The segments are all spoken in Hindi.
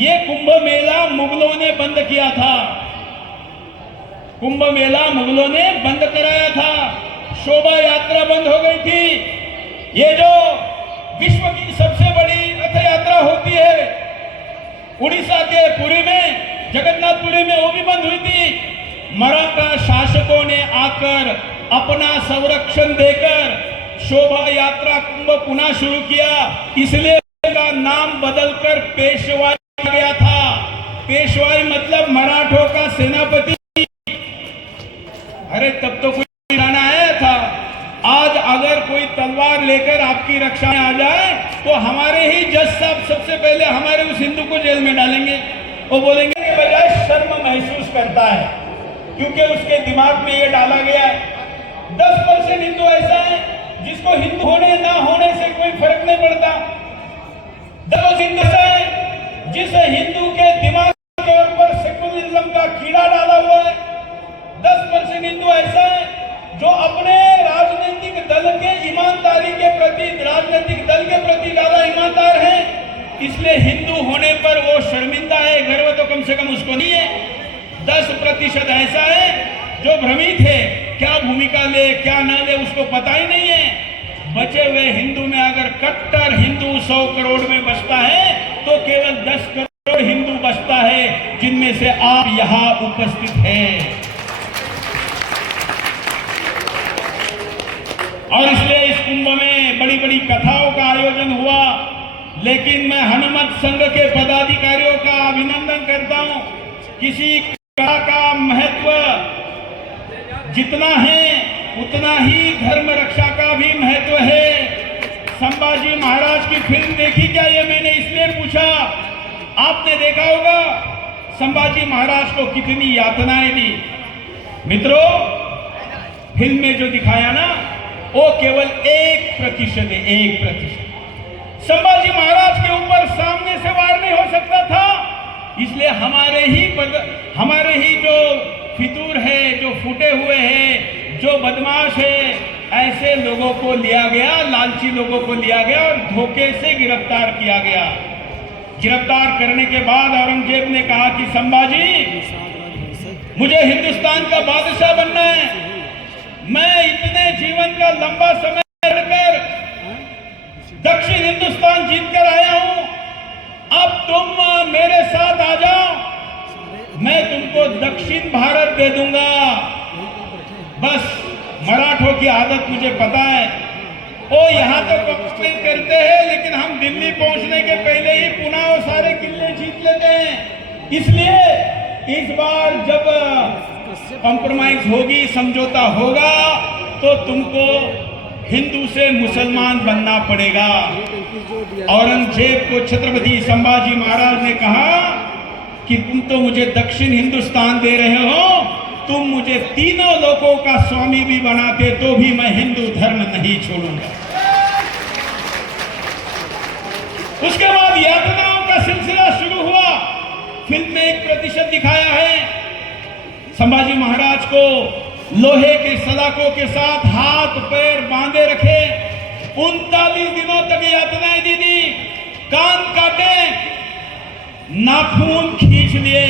ये कुंभ मेला मुगलों ने बंद किया था, कुंभ मेला मुगलों ने बंद कराया था, शोभा यात्रा बंद हो गई थी। ये जो विश्व की सबसे बड़ी रथ यात्रा होती है उड़ीसा के पुरी में, जगन्नाथपुरी में, वो भी बंद हुई थी। मराठा शासकों ने आकर अपना संरक्षण देकर शोभा यात्रा कुंभ पुनः शुरू किया, इसलिए का नाम बदलकर पेशवाई किया गया था। पेशवाई मतलब मराठों का सेनापति। अरे तब तो कोई राणा आया था, आज अगर कोई तलवार लेकर आपकी रक्षा में आ जाए तो हमारे ही जज साहब सबसे पहले हमारे उस हिंदू को जेल में डालेंगे। वो बोलेंगे कि बजाय शर्म महसूस करता है, क्योंकि उसके दिमाग में ये डाला गया है। 10% हिंदू ऐसा है जिसको हिंदू होने ना होने से कोई फर्क नहीं पड़ता। 10 हिंदू ऐसा है जिस हिंदू के दिमाग के ऊपर सेकुलरिज्म का कीड़ा डाला हुआ है। 10% हिंदू ऐसा है जो अपने राजनीतिक दल के ईमानदारी के प्रति, राजनीतिक दल के प्रति ज्यादा ईमानदार है, इसलिए हिंदू होने पर वो शर्मिंदा है, गर्व तो कम से कम उसको नहीं है। 10% ऐसा है जो भ्रमित है, क्या भूमिका ले क्या ना ले उसको पता ही नहीं है। बचे हुए हिंदू में अगर कट्टर हिंदू 100 करोड़ में बसता है तो केवल 10 करोड़ हिंदू बसता है, जिनमें से आप यहां उपस्थित हैं। और इसलिए इस कुंभ में बड़ी बड़ी कथाओं का आयोजन हुआ, लेकिन मैं हनुमत संघ के पदाधिकारियों का अभिनंदन करता हूं। किसी कला का महत्व जितना है उतना ही धर्म रक्षा का भी महत्व है। संभाजी महाराज की फिल्म देखी क्या, ये मैंने इसलिए पूछा। आपने देखा होगा संभाजी महाराज को कितनी यातनाएं दी। मित्रों, फिल्म में जो दिखाया ना वो केवल 1% है, 1%। संभाजी महाराज के ऊपर सामने से वार नहीं हो सकता था, इसलिए हमारे ही जो फितूर है, जो फूटे हुए हैं, जो बदमाश है, ऐसे लोगों को लिया गया, लालची लोगों को लिया गया और धोखे से गिरफ्तार किया गया। गिरफ्तार करने के बाद औरंगजेब ने कहा कि संभाजी, मुझे हिंदुस्तान का बादशाह बनना है, मैं इतने जीवन का लंबा समय लड़कर दक्षिण हिंदुस्तान जीतकर आया हूं, अब तुम मेरे साथ आ जाओ, मैं तुमको दक्षिण भारत दे दूंगा। बस मराठों की आदत मुझे पता है, वो यहां तो कंप्लेन करते हैं लेकिन हम दिल्ली पहुंचने के पहले ही पुनः वो सारे किले जीत लेते हैं। इसलिए इस बार जब कॉम्प्रोमाइज होगी, समझौता होगा, तो तुमको हिंदू से मुसलमान बनना पड़ेगा। औरंगजेब को छत्रपति संभाजी महाराज ने कहा कि तुम तो मुझे दक्षिण हिंदुस्तान दे रहे हो, तुम मुझे तीनों लोगों का स्वामी भी बनाते तो भी मैं हिंदू धर्म नहीं छोड़ूंगा। उसके बाद यातनाओं का सिलसिला शुरू हुआ। फिल्म में 1% दिखाया है, संभाजी महाराज को लोहे के सलाखों के साथ हाथ पैर बांधे रखे, 39 दिनों तक यातनाएं दी थी, कान काटे, नाखून खींच लिए।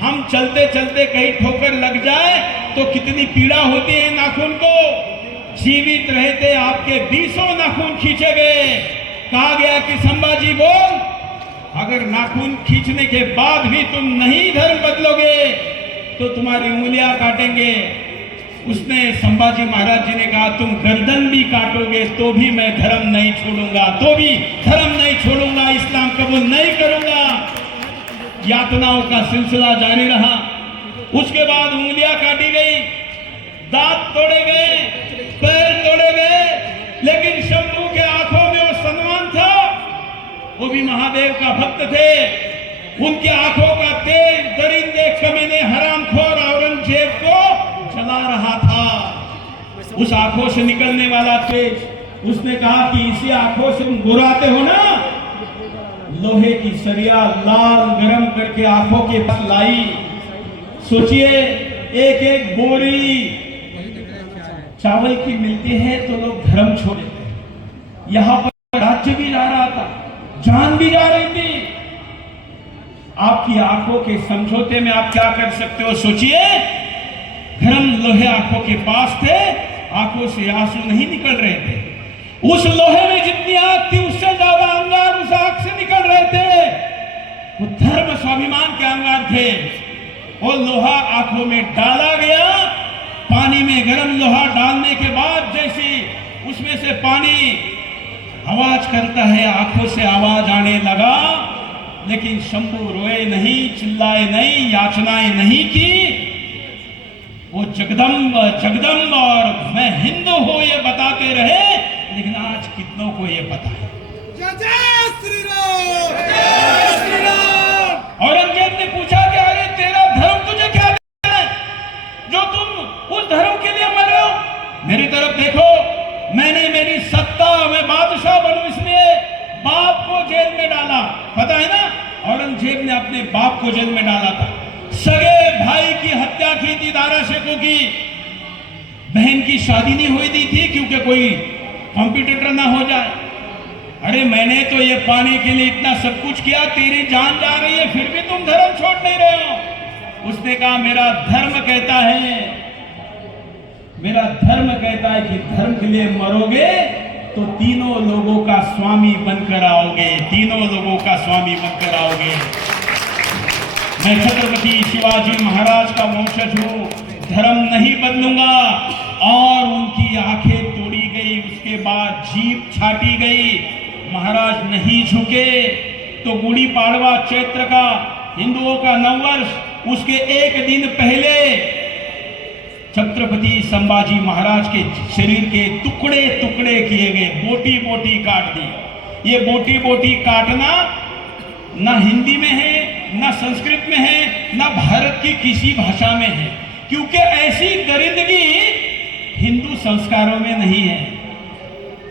हम चलते चलते कहीं ठोकर लग जाए तो कितनी पीड़ा होती है नाखून को। जीवित रहते आपके 20 नाखून खींचे गए। कहा गया कि संभाजी बोल, अगर नाखून खींचने के बाद भी तुम नहीं धर्म बदलोगे तो तुम्हारी उंगलियां काटेंगे। उसने संभाजी महाराज जी ने कहा, तुम गर्दन भी काटोगे तो भी मैं धर्म नहीं छोड़ूंगा, तो भी धर्म नहीं छोड़ूंगा, इस्लाम कबूल नहीं करूंगा। यातनाओं का सिलसिला जारी रहा। उसके बाद उंगलियां काटी गई, दांत तोड़े गए, पैर तोड़े गए, लेकिन शंभू के आंखों में वो सम्मान था। वो भी महादेव का भक्त थे। उनके आंखों का तेज दरिंदे कमीने हरामखोर औरंगजेब को चला रहा था। उस आंखों से निकलने वाला तेज, उसने कहा कि इसी आंखों से तुम गुराते हो ना, लोहे की सरिया लाल गरम करके आंखों के पास लाई। सोचिए, एक एक बोरी चावल की मिलती है तो लोग धर्म छोड़ देते हैं। यहां पर राज्य भी जा रहा था, जान भी जा रही थी। आपकी आंखों के समझौते में आप क्या कर सकते हो सोचिए। गरम लोहे आंखों के पास थे, आंखों से आंसू नहीं निकल रहे थे। उस लोहे में जितनी आग थी उससे ज्यादा अंगार उस आग से निकल रहे थे। वो धर्म स्वाभिमान के अंगार थे। वो लोहा आंखों में डाला गया, पानी में गरम लोहा डालने के बाद जैसे उसमें से पानी आवाज करता है, आंखों से आवाज आने लगा, लेकिन शंभू रोए नहीं, चिल्लाए नहीं, याचनाएं नहीं की। वो जगदम्ब जगदम्ब और मैं हिंदू हूं ये बताते रहे, लेकिन आज कितनों को ये पता है। जय श्री राम, जय श्री राम। औरंगजेब ने पूछा कि अरे तेरा धर्म तुझे क्या देता है जो तुम उस धर्म के लिए मर रहे हो? मेरी तरफ देखो, मैंने मेरी सत्ता, मैं बादशाह बनूं इसलिए बाप को जेल में डाला। पता है ना, औरंगजेब ने अपने बाप को जेल में डाला था। सगे भाई की हत्या की थी दारा शेखों की। बहन की शादी नहीं हुई थी क्योंकि कोई कॉम्पिटिटर ना हो जाए। अरे मैंने तो ये पाने के लिए इतना सब कुछ किया, तेरी जान जा रही है फिर भी तुम धर्म छोड़ नहीं रहे हो। उसने कहा मेरा धर्म कहता है, मेरा धर्म कहता है कि धर्म के लिए मरोगे तो तीनों लोगों का स्वामी बनकर आओगे, तीनों लोगों का स्वामी बनकर आओगे। मैं छत्रपति शिवाजी महाराज का वंशज हूं, धर्म नहीं बदलूंगा। और उनकी आंखें तोड़ी गई, उसके बाद जीभ छाटी गई, महाराज नहीं झुके। तो गुड़ी पाड़वा चैत्र का हिंदुओं का नववर्ष, उसके एक दिन पहले छत्रपति संभाजी महाराज के शरीर के टुकड़े टुकड़े किए गए, बोटी बोटी काट दी। ये बोटी बोटी काटना ना हिंदी में है, ना संस्कृत में है, ना भारत की किसी भाषा में है, क्योंकि ऐसी दरिंदगी हिंदू संस्कारों में नहीं है।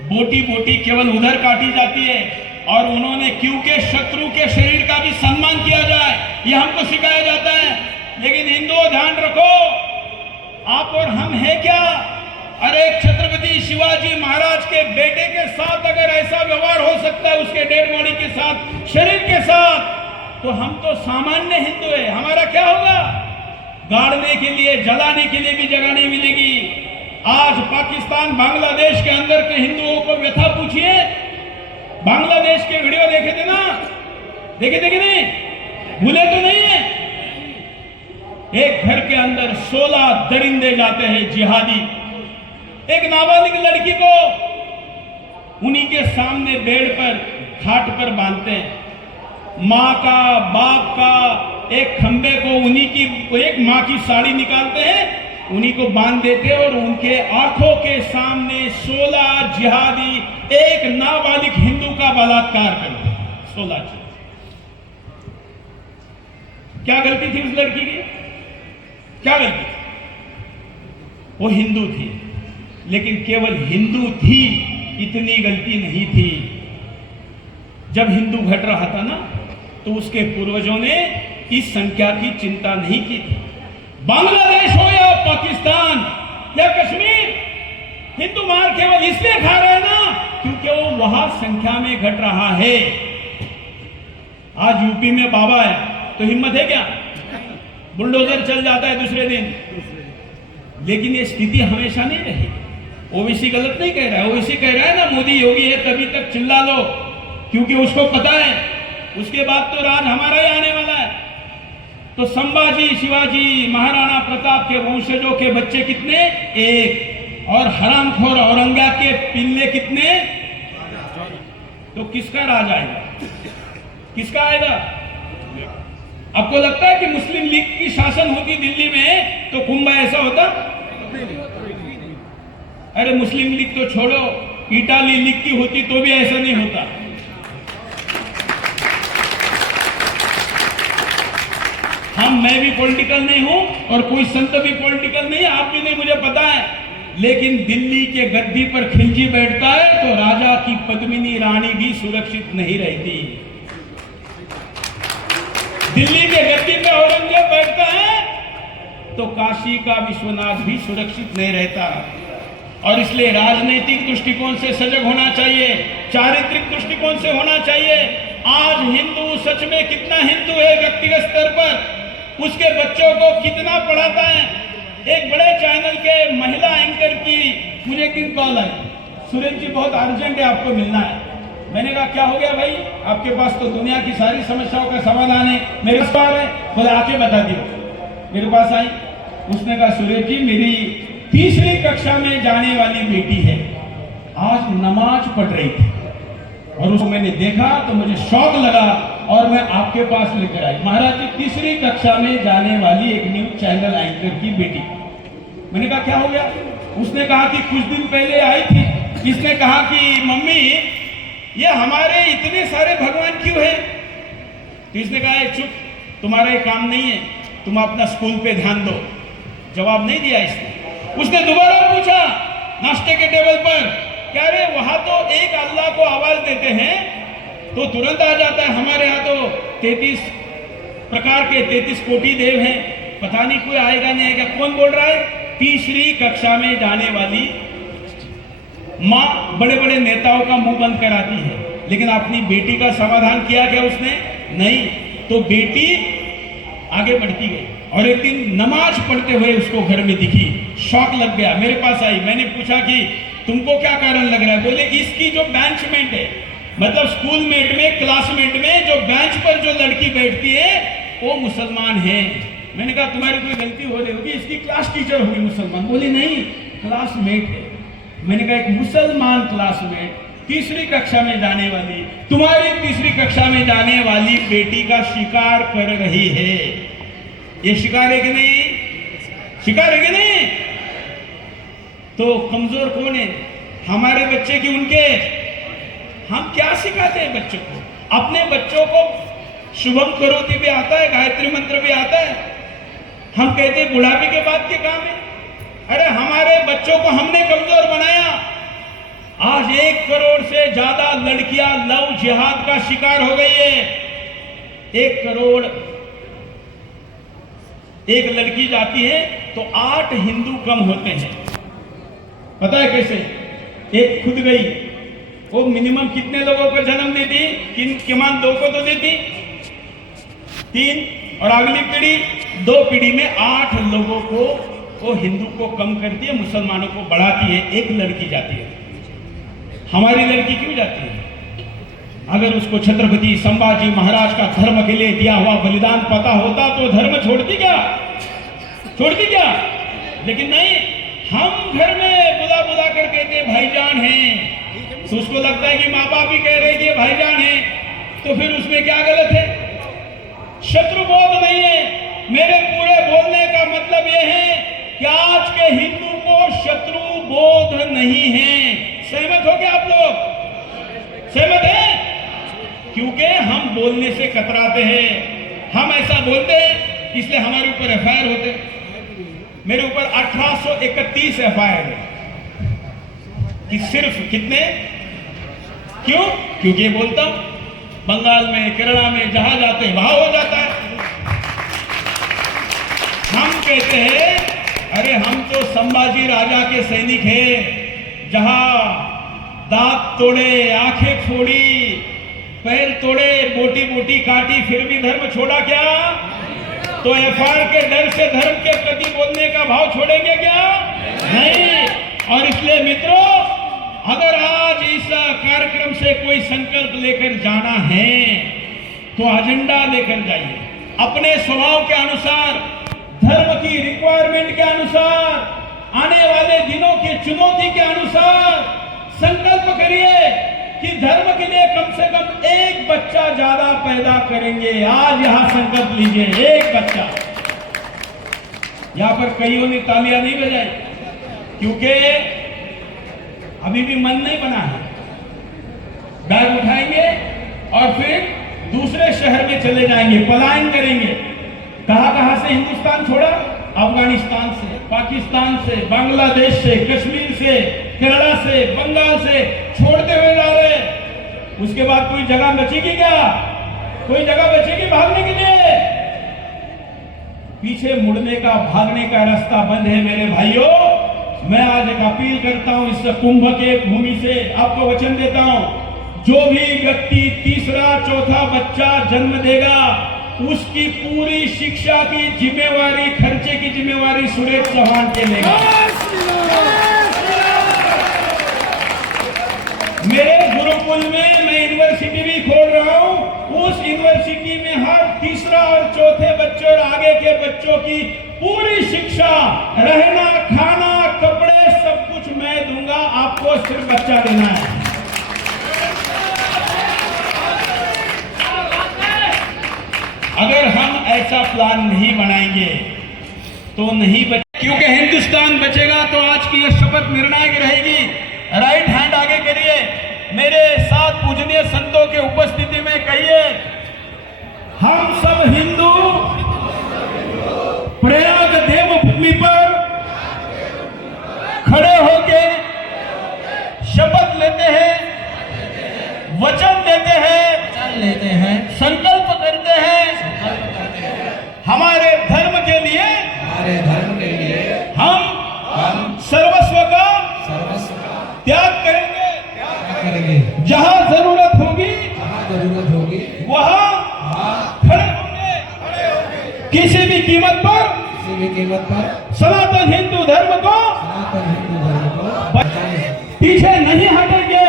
बोटी बोटी केवल उधर काटी जाती है, और उन्होंने क्योंकि शत्रु के शरीर का भी सम्मान किया जाए यह हमको सिखाया जाता है। लेकिन हिंदुओं ध्यान रखो, आप और हम है क्या? अरे छत्रपति शिवाजी महाराज के बेटे के साथ अगर ऐसा व्यवहार हो सकता है, उसके डेड बॉडी के साथ, शरीर के साथ, तो हम तो सामान्य हिंदू है, हमारा क्या होगा? गाड़ने के लिए, जलाने के लिए भी जगह नहीं मिलेगी। आज पाकिस्तान बांग्लादेश के अंदर के हिंदुओं को व्यथा पूछिए। बांग्लादेश के वीडियो देखे थे ना? देखे थे कि नहीं? भूले तो नहीं है? एक घर के अंदर 16 दरिंदे जाते हैं जिहादी, एक नाबालिग लड़की को उन्हीं के सामने बेड पर, खाट पर बांधते हैं। माँ का, बाप का, एक खंबे को उन्हीं की, एक माँ की साड़ी निकालते हैं, उन्हीं को बांध देते हैं, और उनके आंखों के सामने 16 जिहादी एक नाबालिग हिंदू का बलात्कार करते हैं। 16। क्या गलती थी उस लड़की की? क्या गलती? वो हिंदू थी, लेकिन केवल हिंदू थी, इतनी गलती नहीं थी। जब हिंदू घट रहा था ना, तो उसके पूर्वजों ने इस संख्या की चिंता नहीं की थी। बांग्लादेश हो या पाकिस्तान या कश्मीर, हिंदू मार केवल इसलिए खा रहे हैं ना क्योंकि वो वहां संख्या में घट रहा है। आज यूपी में बाबा है तो हिम्मत है क्या? बुलडोजर चल जाता है दूसरे दिन। लेकिन ये स्थिति हमेशा नहीं रही। ओबीसी गलत नहीं कह रहा है, ओबीसी कह रहा है ना मोदी योगी है तभी तक चिल्ला लो, क्योंकि उसको पता है उसके बाद तो राज हमारा ही आने वाला है। तो संभाजी, शिवाजी, महाराणा प्रताप के वंशजों के बच्चे कितने? एक। और हरामखोर औरंगजेब के पिल्ले कितने? तो किसका राज आएगा? किसका आएगा? आपको लगता है कि मुस्लिम लीग की शासन होती दिल्ली में तो कुंभ ऐसा होता? अरे मुस्लिम लीग तो छोड़ो, इटाली लीग की होती तो भी ऐसा नहीं होता। मैं भी पॉलिटिकल नहीं हूं और कोई संत भी पॉलिटिकल नहीं है, आप भी नहीं, मुझे पता है। लेकिन दिल्ली के गद्दी पर खिलजी बैठता है तो राजा की पद्मिनी रानी भी सुरक्षित नहीं रहती। दिल्ली के गद्दी पर औरंगजेब बैठता है तो काशी का विश्वनाथ भी सुरक्षित नहीं रहता। और इसलिए राजनीतिक दृष्टिकोण से सजग होना चाहिए, चारित्रिक दृष्टिकोण से होना चाहिए। आज हिंदू सच में कितना हिंदू है व्यक्तिगत स्तर पर, उसके बच्चों को कितना पढ़ाता है। एक बड़े चैनल के महिला एंकर की मुझे एक दिन कॉल आई, सुरेश जी बहुत अर्जेंट है, आपको मिलना है। मैंने कहा क्या हो गया भाई, आपके पास तो दुनिया की सारी समस्याओं का समाधान है, मेरे पास है, बोले आके बता दियो। मेरे पास आई, उसने कहा सुरेश जी मेरी तीसरी कक्षा में जाने वाली बेटी है, आज नमाज पढ़ रही थी और उसको मैंने देखा तो मुझे शौक लगा और मैं आपके पास लेकर आई। महाराज जी तीसरी कक्षा में जाने वाली एक न्यूज चैनल एंकर की बेटी। मैंने कहा क्या हो गया? उसने कहा कि कुछ दिन पहले आई थी, इसने कहा कि मम्मी ये हमारे इतने सारे भगवान क्यों है? तो इसने कहा चुप, तुम्हारा ये काम नहीं है, तुम अपना स्कूल पे ध्यान दो। जवाब नहीं दिया इसने। उसने दोबारा पूछा नाश्ते के टेबल पर, क्या रे वहां तो एक अल्लाह को आवाज देते हैं तो तुरंत आ जाता है, हमारे यहाँ तो 33 प्रकार के 33 कोटि देव हैं, पता नहीं कोई आएगा नहीं आएगा। कौन बोल रहा है? तीसरी कक्षा में जाने वाली माँ बड़े बड़े नेताओं का मुंह बंद कराती है, लेकिन अपनी बेटी का समाधान किया क्या उसने? नहीं। तो बेटी आगे बढ़ती गई और एक दिन नमाज पढ़ते हुए उसको घर में दिखी, शौक लग गया, मेरे पास आई। मैंने पूछा कि तुमको क्या कारण लग रहा है? बोले इसकी जो बेंचमेट है, मतलब स्कूल मेट में क्लासमेट में जो बेंच पर जो लड़की बैठती है वो मुसलमान है। मैंने कहा तुम्हारी कोई गलती हो रही होगी, इसकी क्लास टीचर होगी मुसलमान। बोली नहीं, क्लासमेट है। मैंने कहा एक मुसलमान क्लासमेट तीसरी कक्षा में जाने वाली, तुम्हारी तीसरी कक्षा में जाने वाली बेटी का शिकार कर रही है। ये शिकार है कि नहीं? शिकार है कि नहीं? तो कमजोर कौन है? हमारे बच्चे की उनके। हम क्या सिखाते हैं बच्चों को? अपने बच्चों को शुभम करोति भी आता है, गायत्री मंत्र भी आता है। हम कहते हैं बुढ़ापे के बाद के काम है। अरे हमारे बच्चों को हमने कमजोर बनाया। आज 1 करोड़ से ज्यादा लड़कियां लव जिहाद का शिकार हो गई है। 1 करोड़ एक लड़की जाती है तो 8 हिंदू कम होते हैं। पता है कैसे? एक खुद गई, वो मिनिमम कितने लोगों को जन्म देती? किमान 2 को तो देती, 3, और अगली पीढ़ी 2 पीढ़ी में 8 लोगों को वो हिंदू को कम करती है, मुसलमानों को बढ़ाती है। एक लड़की जाती है। हमारी लड़की क्यों जाती है? अगर उसको छत्रपति संभाजी महाराज का धर्म के लिए दिया हुआ बलिदान पता होता तो धर्म छोड़ती क्या? छोड़ती क्या? लेकिन नहीं, हम घर में बुला बुला कर कहते भाईजान हैं, तो उसको लगता है कि माँ बाप भी कह रहे कि भाईजान है, तो फिर उसमें क्या गलत है? शत्रु बोध नहीं है। मेरे पूरे बोलने का मतलब यह है कि आज के हिंदू को शत्रु बोध नहीं है। सहमत हो क्या आप लोग? सहमत है? क्योंकि हम बोलने से कतराते हैं। हम ऐसा बोलते हैं इसलिए हमारे ऊपर एफआईआर होते हैं। मेरे ऊपर 1831 एफआईआर है कि सिर्फ कितने? क्यों? क्योंकि बोलता हूं। बंगाल में, केरला में जहां जाते हैं वहां हो जाता है। हम कहते हैं अरे हम तो संभाजी राजा के सैनिक हैं, जहां दांत तोड़े, आंखें फोड़ी, पैर तोड़े, बोटी बोटी काटी, फिर भी धर्म छोड़ा क्या? तो एफआईआर के डर से धर्म के प्रति बोलने का भाव छोड़ेंगे क्या? नहीं। और इसलिए मित्रों, अगर आज इस कार्यक्रम से कोई संकल्प लेकर जाना है तो एजेंडा लेकर जाइए, अपने स्वभाव के अनुसार, धर्म की रिक्वायरमेंट के अनुसार, आने वाले दिनों की चुनौती के अनुसार संकल्प करिए कि धर्म के लिए कम से कम 1 बच्चा ज्यादा पैदा करेंगे। आज यहां संकल्प लीजिए, 1 बच्चा। यहां पर कईयों ने तालियां नहीं बजाई क्योंकि अभी भी मन नहीं बना है। बैग उठाएंगे और फिर दूसरे शहर में चले जाएंगे, पलायन करेंगे। कहां से हिंदुस्तान छोड़ा? अफगानिस्तान से, पाकिस्तान से, बांग्लादेश से, कश्मीर से, केरला से, बंगाल से छोड़ते हुए जा रहे। उसके बाद कोई जगह बचेगी क्या? कोई जगह बचेगी भागने के लिए? पीछे मुड़ने का, भागने का रास्ता बंद है मेरे भाइयों। मैं आज एक अपील करता हूं, इस कुंभ के भूमि से आपको वचन देता हूं, जो भी व्यक्ति तीसरा चौथा बच्चा जन्म देगा उसकी पूरी शिक्षा की जिम्मेवारी, खर्चे की जिम्मेवारी सुरेश चौहान के लेगा। मेरे गुरुकुल में मैं यूनिवर्सिटी भी खोल रहा हूं। उस यूनिवर्सिटी में हर तीसरा और चौथे बच्चों और आगे के बच्चों की पूरी शिक्षा, रहना, खाना, कपड़े, सब कुछ मैं दूंगा। आपको सिर्फ बच्चा देना है। अगर हम ऐसा प्लान नहीं बनाएंगे तो नहीं क्योंकि हिंदुस्तान बचेगा तो आज की यह शपथ निर्णायक रहेगी। राइट हैंड आगे करिए, मेरे साथ पूजनीय संतों के उपस्थिति में कहिए, हम सब हिंदू प्रयाग देवभूमि पर खड़े होके शपथ लेते हैं, वचन देते हैं, संकल्प करते हैं हमारे धर्म के लिए हम सर्वस्व का त्याग करेंगे। जहां जरूरत होगी वहां खड़े होंगे। किसी भी कीमत पर सनातन हिंदू धर्म को पीछे नहीं हटेंगे।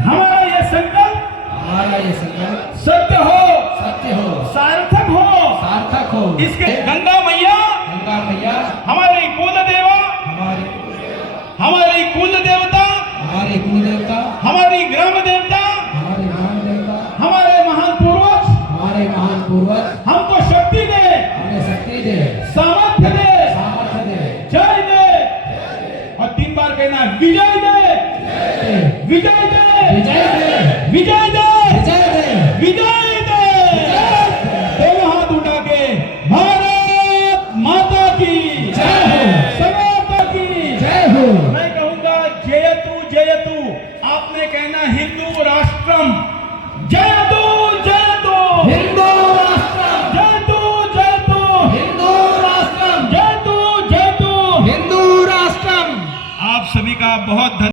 हमारा ये संकल्प सत्य हो, सार्थक हो। इसके गंगा मैया हमारी कुल देवा, हमारी कुल देवता, हमारी ग्राम देवता, हमारे महान पूर्वज हमको शक्ति दे, सामर्थ्य दे, जय दे, और 3 बार कहना विजय दे, विजय दे, विजय दे, विजय दे। दोनों हाथ उठा के भारत माता की जय हो, सनातन की जय हो। मैं कहूंगा जयतु जयतु, आपने कहना हिंदू राष्ट्रम, जयतु जयतु हिंदू राष्ट्रम, जयतु जयतु हिंदू राष्ट्रम, जयतु जयतु हिंदू राष्ट्रम। आप सभी का बहुत धन्यवाद।